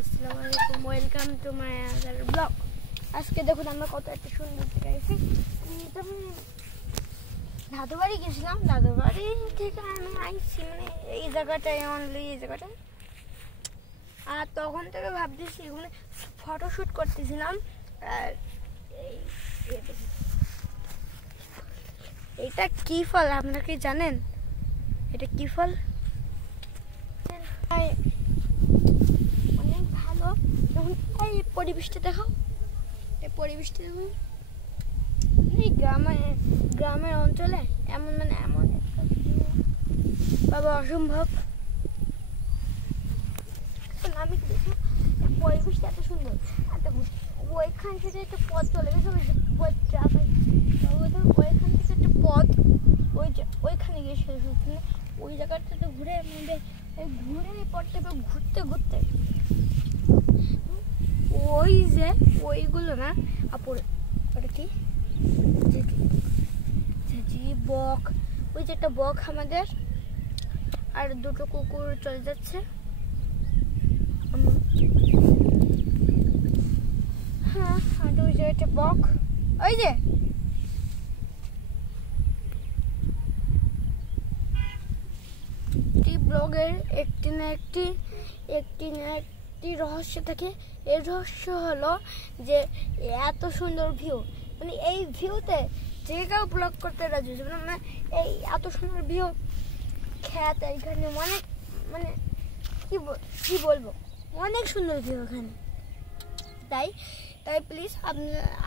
আসসালামু আলাইকুম, welcome to my other blog. আজকে দেখুন আমরা কত একটা সুন্দর জায়গায় এসেছি। আমি দাদুবাড়ি গেছিলাম, দাদুবাড়ি থেকে আমি আইছি মানে এই জায়গাটায়, অনলি এই জায়গাটায়। আর তখন থেকে ভাবতেছি এগুলো ফটোশ্যুট করতেছিলাম। আর এটা কি ফল আপনারা কি জানেন? এটা কি ফল? অনেক ভালো। এই পরিবেশটা দেখো, এই পরিবেশটা দেখুন। এই গ্রামের অঞ্চলে এমন একটা বাবা অসম্ভব। আমি দেখি পরিবেশটা এত সুন্দর। ওইখান থেকে একটা পথ চলে গেছে, ওইখান থেকে একটা পথ ওইখানে গিয়ে শেষ হচ্ছে। ওই জায়গাটাতে ঘুরে পথটা ঘুরতে ওই যে ওইগুলো না আপরে ওটা কি বক, ওই যে একটা বক আমাদের, আর দুটো কুকুর চলে যাচ্ছে। হ্যাঁ, আর ওই যে একটা বক, ওই যে ব্লগের একটি না একটি রহস্য থাকে। এই রহস্য হলো যে এত সুন্দর ভিউ, মানে এই ভিউতে যে কেউ ব্লগ করতে রাজি হচ্ছে। মানে এই এত সুন্দর ভিউ খেত এখানে অনেক, মানে কি বলবো, অনেক সুন্দর ভিউ এখানে। তাই প্লিজ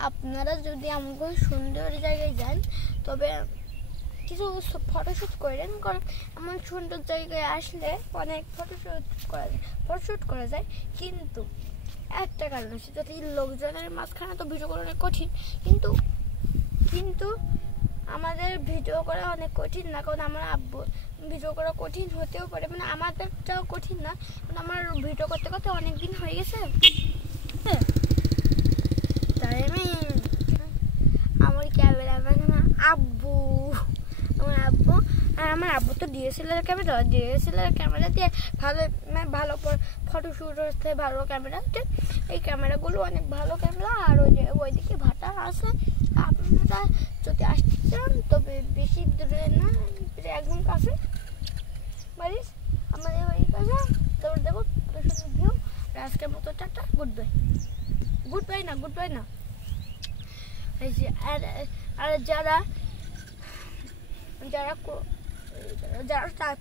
আপনারা যদি আমাকে সুন্দর জায়গায় যান তবে কিছু ফটোশ্যুট করেন, কারণ এমন সুন্দর জায়গায় আসলে অনেক ফটোশ্যুট করা যায়। কিন্তু একটা কারণ আছে, যদি লোকজনের মাঝখানে তো ভিডিও করা অনেক কঠিন। কিন্তু আমাদের ভিডিও করা অনেক কঠিন না, কারণ আমার ভিডিও করা কঠিন হতেও পারে, মানে আমাদেরটাও কঠিন না, মানে আমার ভিডিও করতে অনেক দিন হয়ে গেছে। তাই আমার ক্যামেরাম্যান আমার আব্বু তো ডিএসএলআর ক্যামেরা দিয়ে ভালো ফটোশ্যুট হচ্ছে, ভালো ক্যামেরা। এই ক্যামেরাগুলো অনেক ভালো ক্যামেরা। আর ওইদিকে ভাটা আছে। আপনারা যদি আসতে চান তবে বেশি দূরে না, একদম কাছে বাড়ির আমাদের ওই কাছে। তারপর দেখো কত সুন্দর ভিউ। আজকের মতো টাটা, গুড বাই না। আর যারা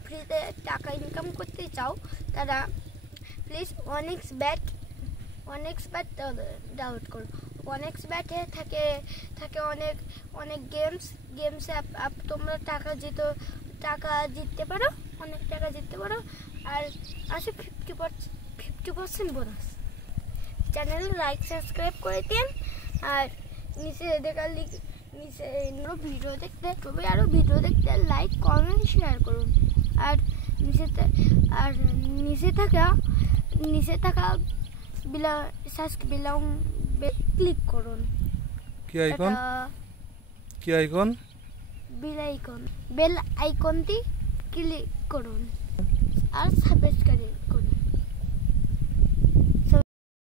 ফ্রিতে টাকা ইনকাম করতে চাও তারা প্লিজ অনেক্স ব্যাট ডাউনলোড করো। অনেক্স ব্যাটে থাকে অনেক গেমসে তোমরা টাকা জিততে পারো, অনেক টাকা জিততে পারো। আর আছে 50% বোনাস। চ্যানেল লাইক সাবস্ক্রাইব করে দিন। আর নিচে ভিডিও দেখতে লাইক কমেন্ট শেয়ার করুন। আর নিচে থাকা বেল ক্লিক করুন। বেল আইকনটি ক্লিক করুন আর সাবস্ক্রাইব করুন।